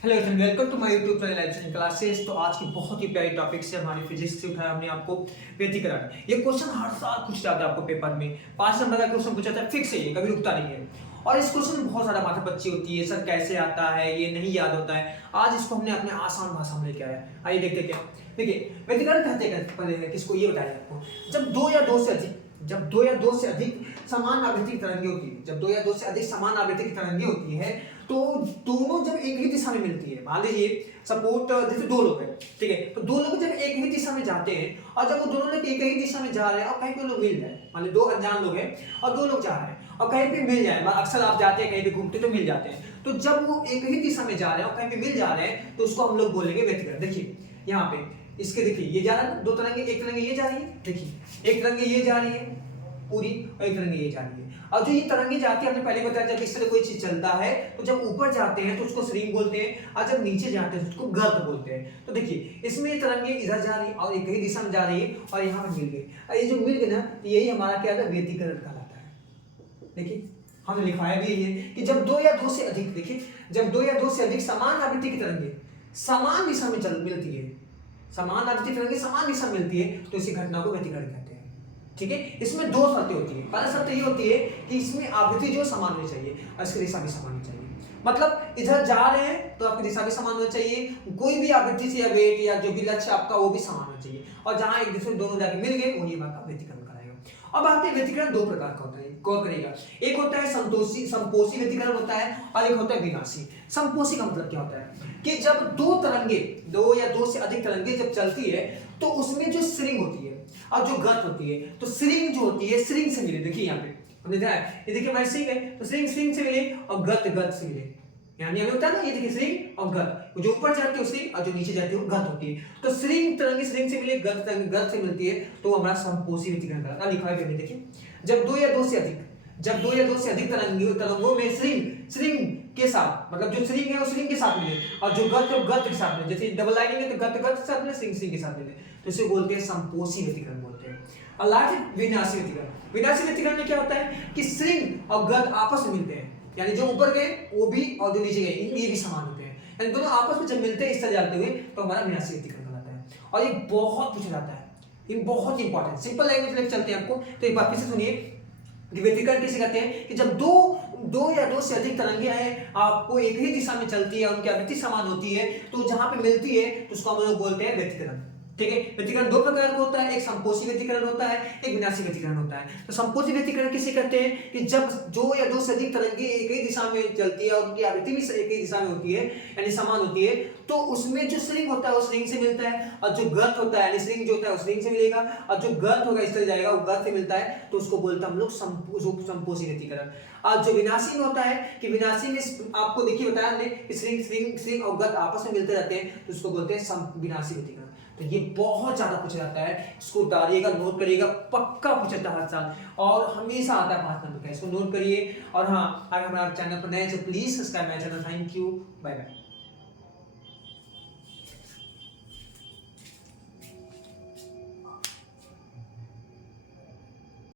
Hello everyone, welcome to my YouTube channel education classes. तो आज की बहुत ही प्यारी टॉपिक से हमारी फिजिक्स से उठाया हमने आपको व्यतिकरण। ये क्वेश्चन हर साल पूछ जाता है आपको पेपर में। 5 नंबर का क्वेश्चन पूछा था, फिक्स है, ये कभी रुकता नहीं है। और इस क्वेश्चन में बहुत सारा माथापच्ची होती है, सर कैसे आता है, ये नहीं याद होता है। आज इसको हमने अपने आसान भाषा में लेके आया। आइए देखते क्या। देखिए, व्यतिकरण कहते हैं किसको, ये बताइए आपको। जब दो या दो से अधिक समान आवृत्ति की तरंगे होती है, जब दो या दो से अधिक समान आवृत्ति की तरंगे होती है तो दोनों जब एक ही दिशा में मिलती है, मान लीजिए सपोर्ट जैसे दो लोग हैं, ठीक है, तो दो लोग जब एक ही दिशा में जाते हैं और जब वो दोनों लोग एक ही दिशा में जा रहे हैं और कहीं पे लोग मिल जाए, मान लीजिए दो अनजान लोग हैं और दो लोग जा रहे हैं और कहीं पे मिल जाए, अक्सर आप जाते हैं कहीं पे घूमते तो मिल जाते हैं, तो जब वो एक ही दिशा में जा रहे हैं और कहीं पे मिल जा रहे हैं तो उसको हम लोग बोलेंगे व्यतिकरण। देखिए यहाँ पे इसके, देखिए ये जा रहा है, दो तरंगे, एक तरंगे ये जा रही है, देखिए एक तरंगे ये जा रही है पूरी और एक तरंगे ये जा रही है। और जो ये तरंगे जाती है, हमने पहले बताया जब इस तरह कोई चीज चलता है तो जब ऊपर जाते हैं तो उसको स्ट्रीम बोलते हैं और जब नीचे जाते हैं तो उसको गर्त बोलते हैं। तो देखिए इसमें ये तरंगे इधर जा रही है और एक ही दिशा में जा रही है और यहाँ पे मिल गई, और ये जो मिल गए ना, यही हमारा क्या है, व्यतिकरण कहलाता है। देखिए हमने लिखवाया भी ये कि जब दो या दो से अधिक, देखिए जब दो या दो से अधिक समान आवृत्ति की तरंगे समान दिशा में मिलती है, समान आवृत्ति तरंगे समान दिशा मिलती है तो इसी घटना को व्यतिकरण कहते हैं। ठीक है, इसमें दो शर्तें होती है। पहला शर्त ये होती है कि इसमें आवृत्ति जो समान होनी चाहिए और इसकी दिशा भी समान होनी चाहिए। मतलब इधर जा रहे हैं तो आपकी दिशा भी समान होनी चाहिए, कोई भी आवृत्ति से या वेट या जो भी लक्ष्य आपका वो भी समान होना चाहिए, और जहां एक दूसरे दोनों जाके मिल गए वही बात का व्यतिकरण कराएगा। अब आते हैं व्यतिकरण दो प्रकार का होता है, गौर करिएगा। एक होता है संपोषी व्यतिकरण होता है और एक होता है विनाशी। संपोषी का मतलब क्या होता है कि जब दो तरंगे, दो या दो से अधिक तरंगे जब चलती है तो उसमें जो स्ट्रिंग होती है और जो गत होती है, तो स्ट्रिंग जो होती है स्ट्रिंग से मिले। देखिए यहाँ पे हमने देखा है, ये देखिए हमारी स्ट्रिंग है तो स्ट्रिंग से मिले और गत से मिले, यानी हमें होता है ना, ये देखिए स्ट्रिंग और गत, जो ऊपर जाती है स्ट्रिंग और जो नीचे जाती है वो गत होती है। तो स्ट्रिंग तरंगे स्ट्रिंग से मिले, गत से मिलती है तो हमारा संपोषी व्यतिकरण कहलाता है। लिखा है देखिए, जब दो या दो से अधिक तरंगों में स्ट्रिंग के साथ, मतलब जो स्ट्रिंग है वो स्ट्रिंग के साथ मिले और जो गत के साथ मिले, जैसे डबल लाइनिंग है तो गत के साथ मिले, स्ट्रिंग के साथ मिले, तो इसे बोलते हैं संपोषी व्यतिकरण बोलते हैं। और लास्ट विनाशी व्यतिकरण। विनाशी व्यतिकरण में क्या होता है कि स्ट्रिंग और गत आपस में मिलते हैं, यानी जो ऊपर गए वो भी और जो नीचे गए ये भी समान होते हैं, यानी दोनों आपस में जब मिलते हैं इस तरह जाते हुए तो हमारा विनाशी व्यतिकरण कहलाता है। और ये बहुत पूछा जाता है, ये बहुत इंपॉर्टेंट, सिंपल लैंग्वेज में चलते हैं आपको, तो एक बार फिर से सुनिए। व्यतिकरण किसे कहते हैं कि जब दो या दो से अधिक तरंगे हैं, आपको एक ही दिशा में चलती है, उनकी आवृत्ति समान होती है, तो जहां पे मिलती है तो उसको हम लोग बोलते हैं व्यतिकरण। ठीक है, व्यतिकरण दो प्रकार का होता है, एक संपोषी व्यतिकरण होता है, एक विनाशी व्यतिकरण होता है। तो संपोषी व्यतिकरण किसे कहते हैं कि जब दो या दो से अधिक तरंगे एक ही दिशा में चलती है और उनकी आवृत्ति भी एक ही दिशा में होती है, यानी समान होती है, तो उसमें जो स्ट्रिंग होता है वो स्ट्रिंग से मिलता है और जो गत होता है, यानी स्ट्रिंग जो होता है वो स्ट्रिंग से मिलेगा और जो गत होगा इस तरह जाएगा वो गत से मिलता है, तो उसको बोलते हैं हम लोग संपोषी व्यतिकरण। और जो विनाशी में होता है कि विनाशी में आपको देखिए बताया हमने कि स्ट्रिंग और गत आपस में मिलते जाते हैं, तो उसको बोलते हैं विनाशी व्यतिकरण। तो ये बहुत ज्यादा पूछा जाता है, इसको उतारिएगा, नोट करिएगा, पक्का पूछा जाता है हर साल और हमेशा आता है 5 नंबर का, इसको नोट करिए। और हाँ, अगर हमारे चैनल पर नए हैं तो please subscribe my channel. Thank you, bye bye.